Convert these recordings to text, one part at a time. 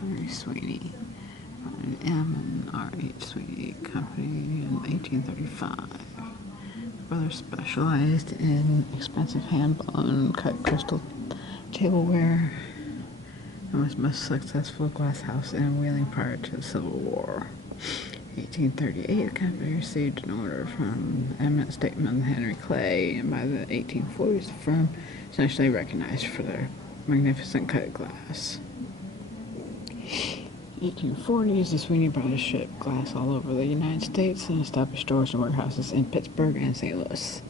Henry Sweeney, an M and R.H. Sweeney Company in 1835. Brothers specialized in expensive hand-blown cut crystal tableware and was most successful glass house in Wheeling prior to the Civil War. 1838, the company received an order from eminent statesman Henry Clay, and by the 1840s, the firm was nationally recognized for their magnificent cut glass. 1840s, the Sweeney Brothers shipped glass all over the United States and established stores and warehouses in Pittsburgh and St. Louis.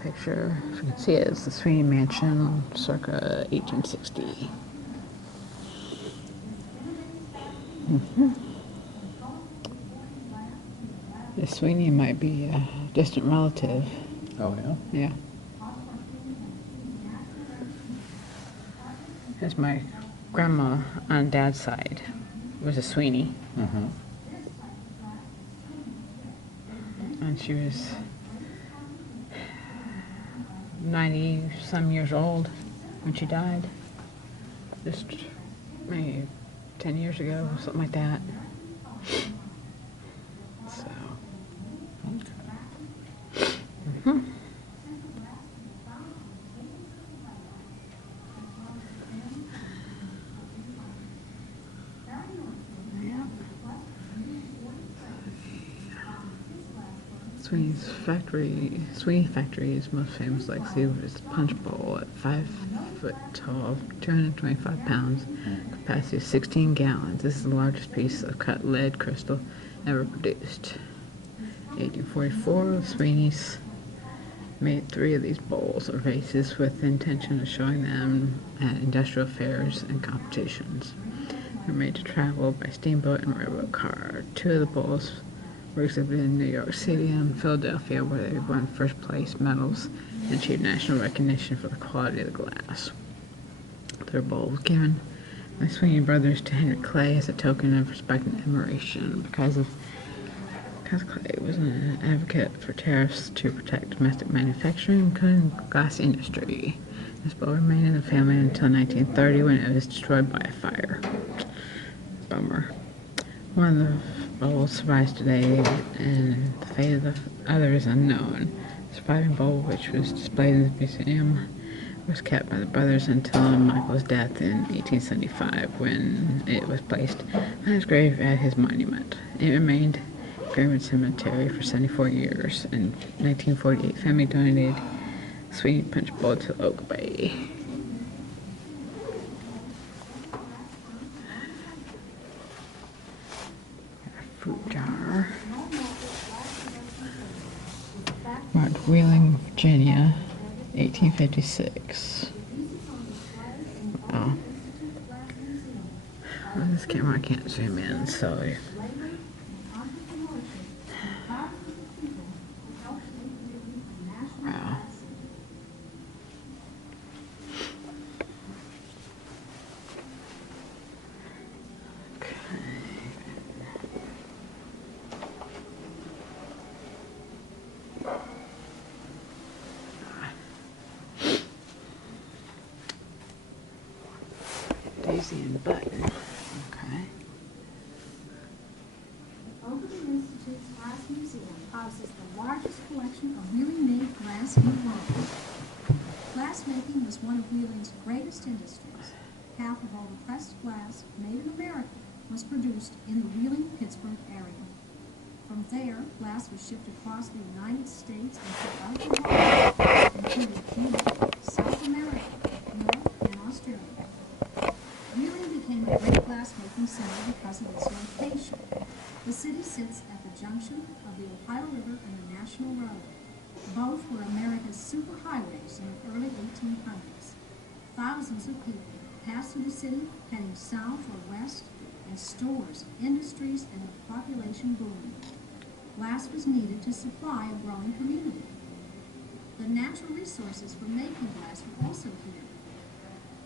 Picture, if you can see it, is the Sweeney Mansion, circa 1860. The Sweeney might be a distant relative. Oh, yeah? Yeah. Here's my grandma on Dad's side was a Sweeney. Mm-hmm. And she was 90-some years old when she died. Just maybe 10 years ago, something like that. So. Okay. Mm-hmm. Sweeney Factory is most famous legacy of its punch bowl at 5 foot tall, 225 pounds, capacity of 16 gallons. This is the largest piece of cut lead crystal ever produced. 1844, Sweeney's made 3 of these bowls or vases with the intention of showing them at industrial fairs and competitions. They were made to travel by steamboat and railroad car. 2 of the bowls were exhibited in New York City and Philadelphia, where they won first place medals and achieved national recognition for the quality of the glass. Their bowl was given by Sweeney Brothers to Henry Clay as a token of respect and admiration because Clay was an advocate for tariffs to protect domestic manufacturing, including the glass industry. This bowl remained in the family until 1930 when it was destroyed by a fire. Bummer. One of the bowls survives today, and the fate of the other is unknown. The surviving bowl, which was displayed in the museum, was kept by the brothers until Michael's death in 1875, when it was placed on his grave at his monument. It remained in Greenwood Cemetery for 74 years. In 1948, family donated Sweeney Punch Bowl to Oak Bay. Fruit jar. Marked Wheeling, Virginia, 1856. Oh. Well, this camera I can't zoom in, so. Wow. Daisy and Button. Okay. Oberlin Institute's Glass Museum houses the largest collection of Wheeling-made glass in the world. Glassmaking was one of Wheeling's greatest industries. Half of all the pressed glass made in America was produced in the Wheeling-Pittsburgh area. From there, glass was shipped across the United States and throughout the world, including Cuba, South America, Europe, and Australia. Wheeling became a great glassmaking center because of its location. The city sits at the junction of the Ohio River and the National Road. Both were America's superhighways in the early 1800s. Thousands of people passed through the city heading south or west, as stores, industries, and the population boomed. Glass was needed to supply a growing community. The natural resources for making glass were also here.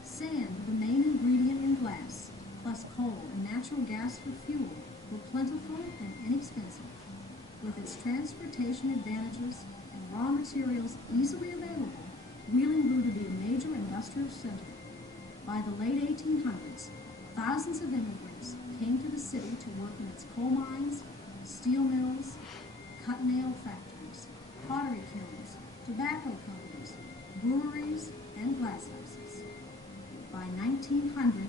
Sand, the main ingredient in glass, plus coal and natural gas for fuel, were plentiful and inexpensive. With its transportation advantages and raw materials easily available, Wheeling grew to be a major industrial center. By the late 1800s, thousands of immigrants came to the city to work in its coal mines, steel mills, cut nail factories, pottery kilns, tobacco companies, breweries, and glass houses. By 1900,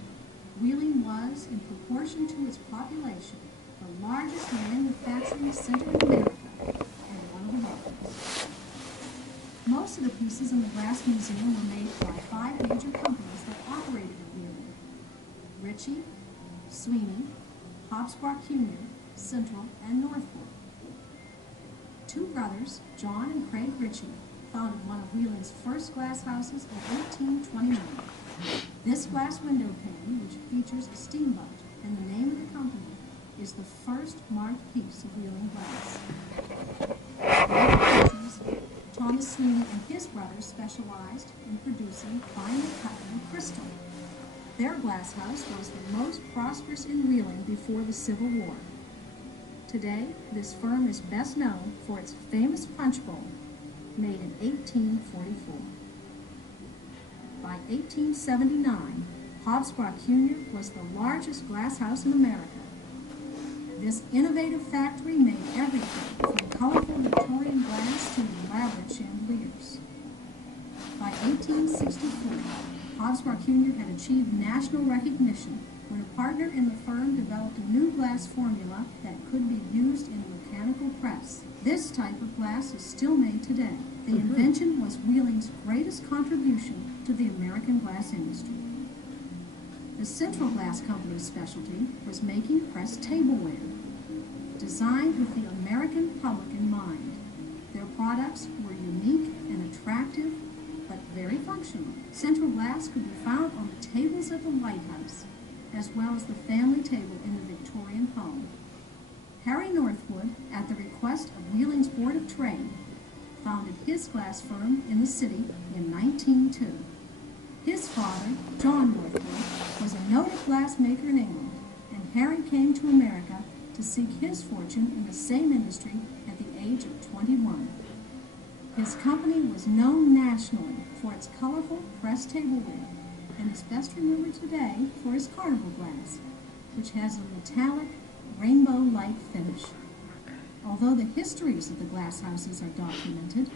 Wheeling was, in proportion to its population, the largest manufacturing center in America and one of the largest. Most of the pieces in the Glass Museum were made by 5 major companies that operated in Wheeling: Ritchie, Sweeney, Hobsbawk Union, Central, and Northwood. 2 brothers, John and Craig Ritchie, founded one of Wheeling's first glass houses in 1829. This glass window pane, which features a steamboat and the name of the company, is the first marked piece of Wheeling glass. Thomas Sweeney and his brothers specialized in producing finely cut crystal. Their glass house was the most prosperous in Wheeling before the Civil War. Today, this firm is best known for its famous punch bowl, made in 1844. By 1879, Hobsbawk Union was the largest glass house in America. This innovative factory made everything from colorful Victorian glass to elaborate chandeliers. By 1864, Hobsbawk Union had achieved national recognition when a partner in the firm developed a new glass formula that could be used in a mechanical press. This type of glass is still made today. The invention was Wheeling's greatest contribution to the American glass industry. The Central Glass Company's specialty was making pressed tableware, designed with the American public in mind. Their products were unique and attractive, but very functional. Central Glass could be found on the tables at the White House, as well as the family table in the Victorian home. Harry Northwood, at the request of Wheeling's Board of Trade, founded his glass firm in the city in 1902. His father, John Northwood, was a noted glassmaker in England, and Harry came to America to seek his fortune in the same industry at the age of 21. His company was known nationally for its colorful pressed tableware, and is best remembered today for his carnival glass, which has a metallic, rainbow-like finish. Although the histories of the glass houses are documented,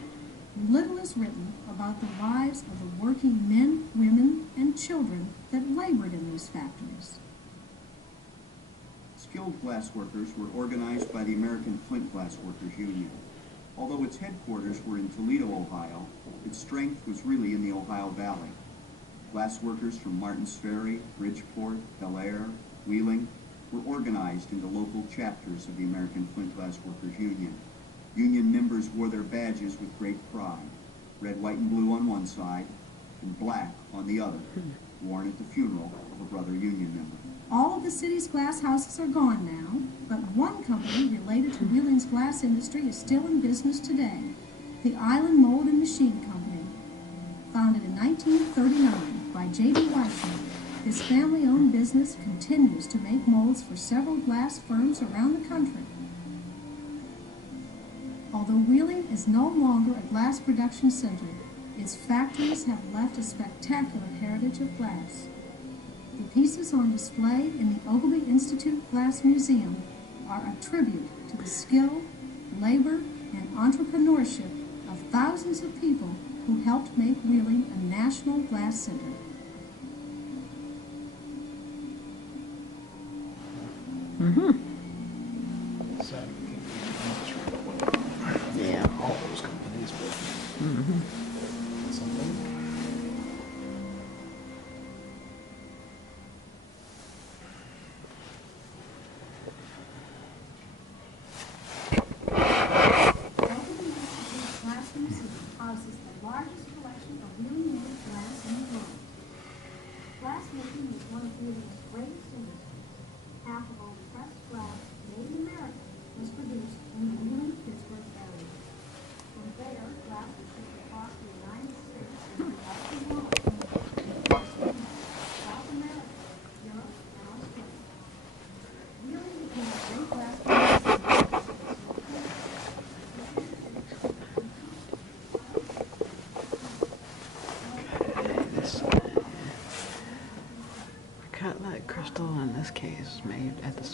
little is written about the lives of the working men, women, and children that labored in these factories. Skilled glass workers were organized by the American Flint Glass Workers Union. Although its headquarters were in Toledo, Ohio, its strength was really in the Ohio Valley. Glass workers from Martins Ferry, Bridgeport, Bel Air, Wheeling were organized into local chapters of the American Flint Glass Workers Union. Union members wore their badges with great pride, red, white, and blue on one side, and black on the other, worn at the funeral of a brother union member. All of the city's glass houses are gone now, but one company related to Wheeling's glass industry is still in business today, the Island Mold and Machine Company. Founded in 1939 by J.D. Weissman, this family-owned business continues to make molds for several glass firms around the country. Although Wheeling is no longer a glass production center, its factories have left a spectacular heritage of glass. The pieces on display in the Ogilvy Institute Glass Museum are a tribute to the skill, labor, and entrepreneurship of thousands of people who helped make Wheeling a national glass center. Yeah. All those companies, but something. Ogilvy Institute Glass Museum houses the largest collection of Wheeling-made glass in the world. Glassmaking is one of Wheeling's greatest industries. Half of all pressed glass made in America was produced in the Wheeling-Pittsburgh area. From there, glass was shipped across the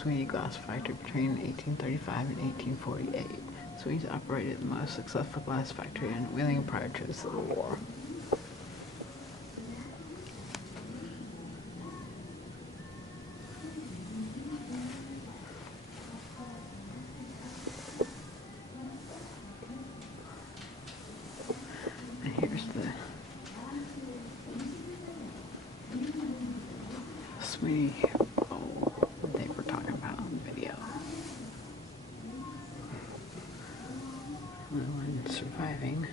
Sweeney Glass Factory between 1835 and 1848. Sweeney's operated the most successful glass factory in Wheeling prior to the Civil War. And here's the Sweeney bowl they were talking about on the video. The one surviving.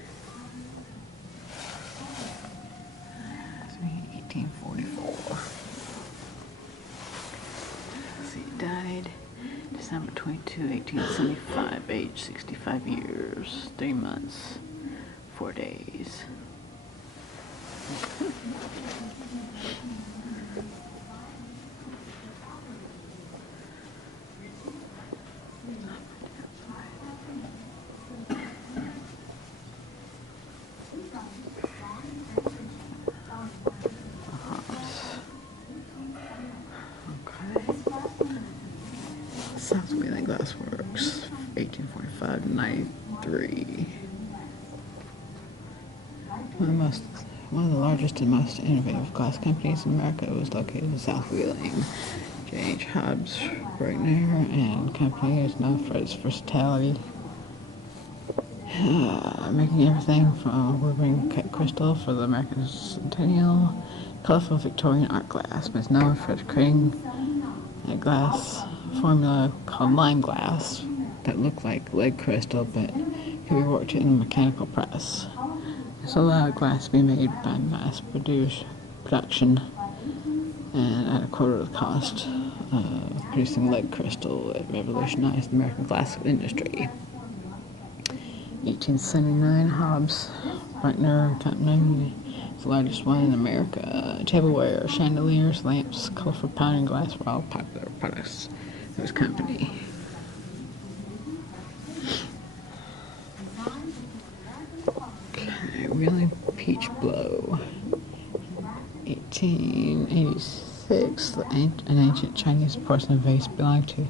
1844. He died December 22, 1875, age 65 years, 3 months, 4 days. South Wheeling Glass Works, 1845 to 93. One of the largest and most innovative glass companies in America was located in South Wheeling. J.H. Hobbs, Breitner and Company is known for its versatility, making everything from woven cut crystal for the American Centennial, colorful Victorian art glass, but it's known for creating a glass formula called lime glass that looked like lead crystal but could be worked in a mechanical press. This allowed glass to be made by mass production and at a quarter of the cost of producing lead crystal. It revolutionized the American glass industry. 1879, Hobbs, Breitner and Company, the largest one in America. Tableware, chandeliers, lamps, colorful pounding glass were all popular products of his company. Okay, Wheeling Peach Blow. 1886, an ancient Chinese porcelain vase belonging to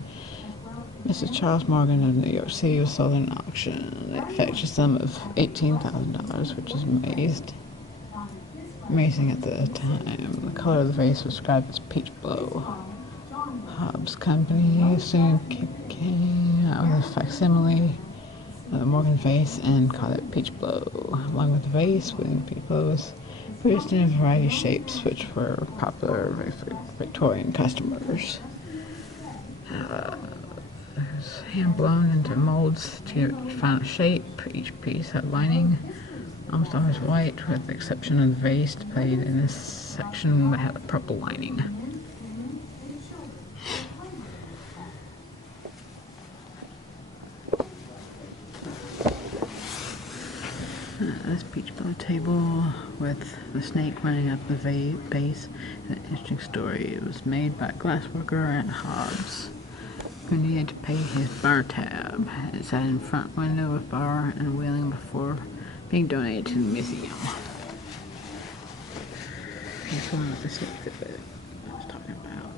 Mr. Charles Morgan of New York City was sold in an auction. It fetched a sum of $18,000, which is amazing at the time. The color of the vase was described as peach blow. Hobbs Company soon came out with a facsimile of the Morgan vase and called it peach blow. Along with the vase, Wheeling Peach Blow was produced in a variety of shapes, which were popular with Victorian customers. Hand blown into molds to final shape. Each piece had lining, almost always white, with the exception of the vase displayed in this section that had a purple lining. This peach blow table with the snake running up the base, an interesting story. It was made by a glass worker at Hobbs who needed to pay his bar tab. It sat in front window of bar and Wheeling before being donated to the museum. This one with the snake exhibit I was talking about.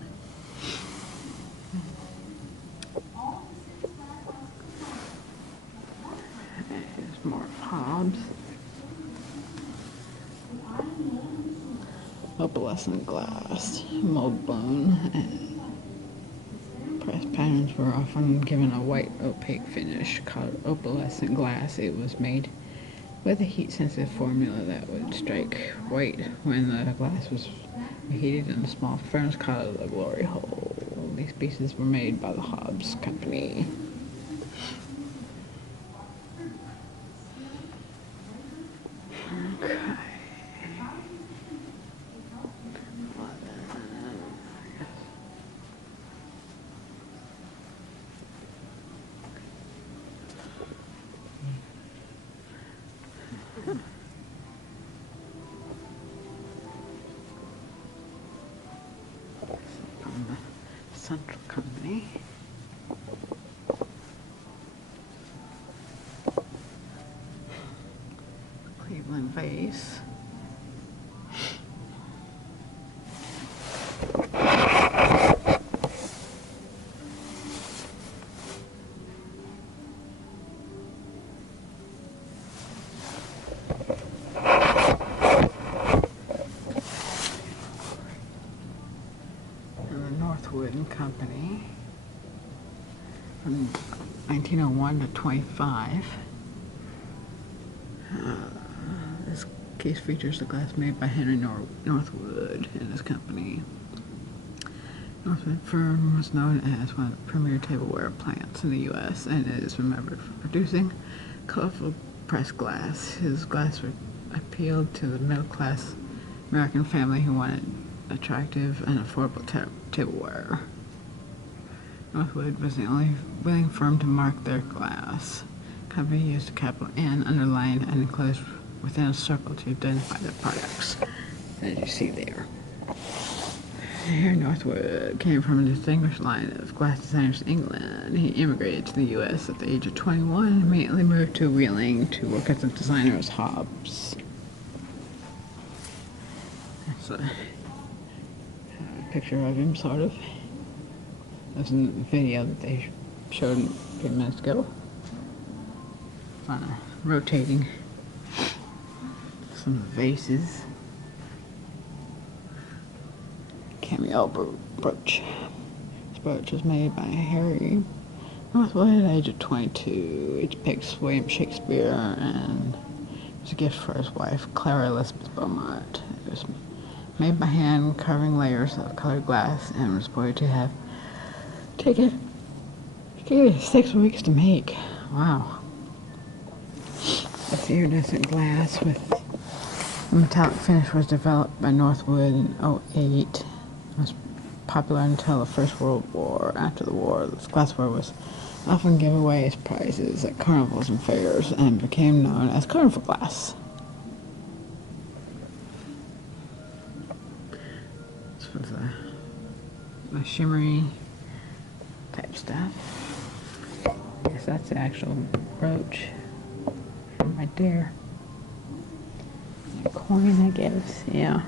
There's more of Hobbs. Opalescent glass, mold blown, and press patterns were often given a white opaque finish called opalescent glass. It was made with a heat-sensitive formula that would strike white when the glass was reheated in a small furnace called a glory hole. These pieces were made by the Hobbs Company. Okay. From the Central Company. Cleveland vase. from 1901 to 25. This case features the glass made by Henry Northwood and his company. Northwood firm was known as one of the premier tableware plants in the U.S. and is remembered for producing colorful pressed glass. His glass appealed to the middle-class American family who wanted attractive and affordable tableware. Northwood was the only willing firm to mark their glass. The company used a capital N underlined and enclosed within a circle to identify their products, as you see there. Here, Northwood came from a distinguished line of glass designers in England. He immigrated to the U.S. at the age of 21 and immediately moved to Wheeling to work as a designer as Hobbs. That's a picture of him, sort of. That's in the video that they showed a few minutes ago. Rotating some vases. Cameo brooch. This brooch was made by Harry Northwood at the age of 22. It depicts William Shakespeare and was a gift for his wife, Clara Elizabeth Beaumont. It was made by hand, carving layers of colored glass, and was reported to have taken 6 weeks to make. Wow. This iridescent glass with a metallic finish was developed by Northwood in '08. It was popular until the First World War. After the war, this glassware was often given away as prizes at carnivals and fairs and became known as carnival glass. This was a shimmery type stuff. I guess that's the actual brooch right there. A coin, I guess, yeah.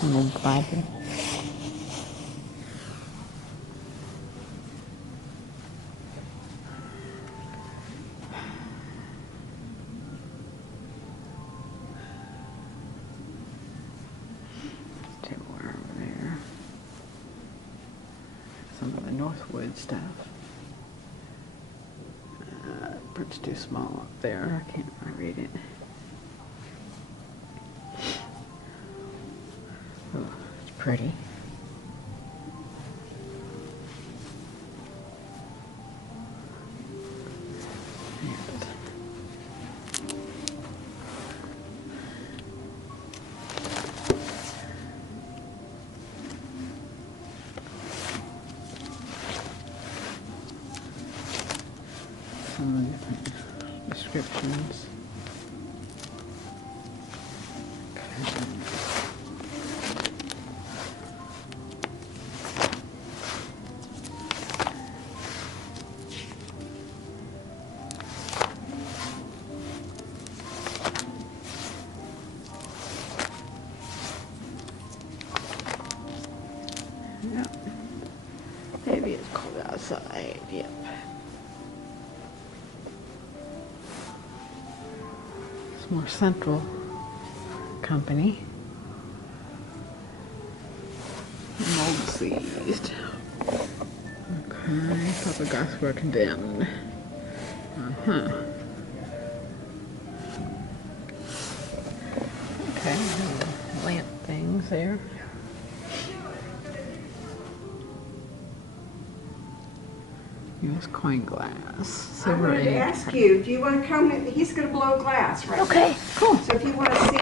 A little Bible. Tableware over there. Some of the Northwood stuff. Print's too small up there. I can't read it. Oh, it's pretty. Some of the different descriptions. Yep. Maybe it's cold outside. Yep. It's more central company. Mold seized. Okay, public glassware condemned. Okay, lamp things there. U.S. coin glass. I wanted to ask you, do you want to come? He's going to blow glass right now. Okay, cool. So if you want to see.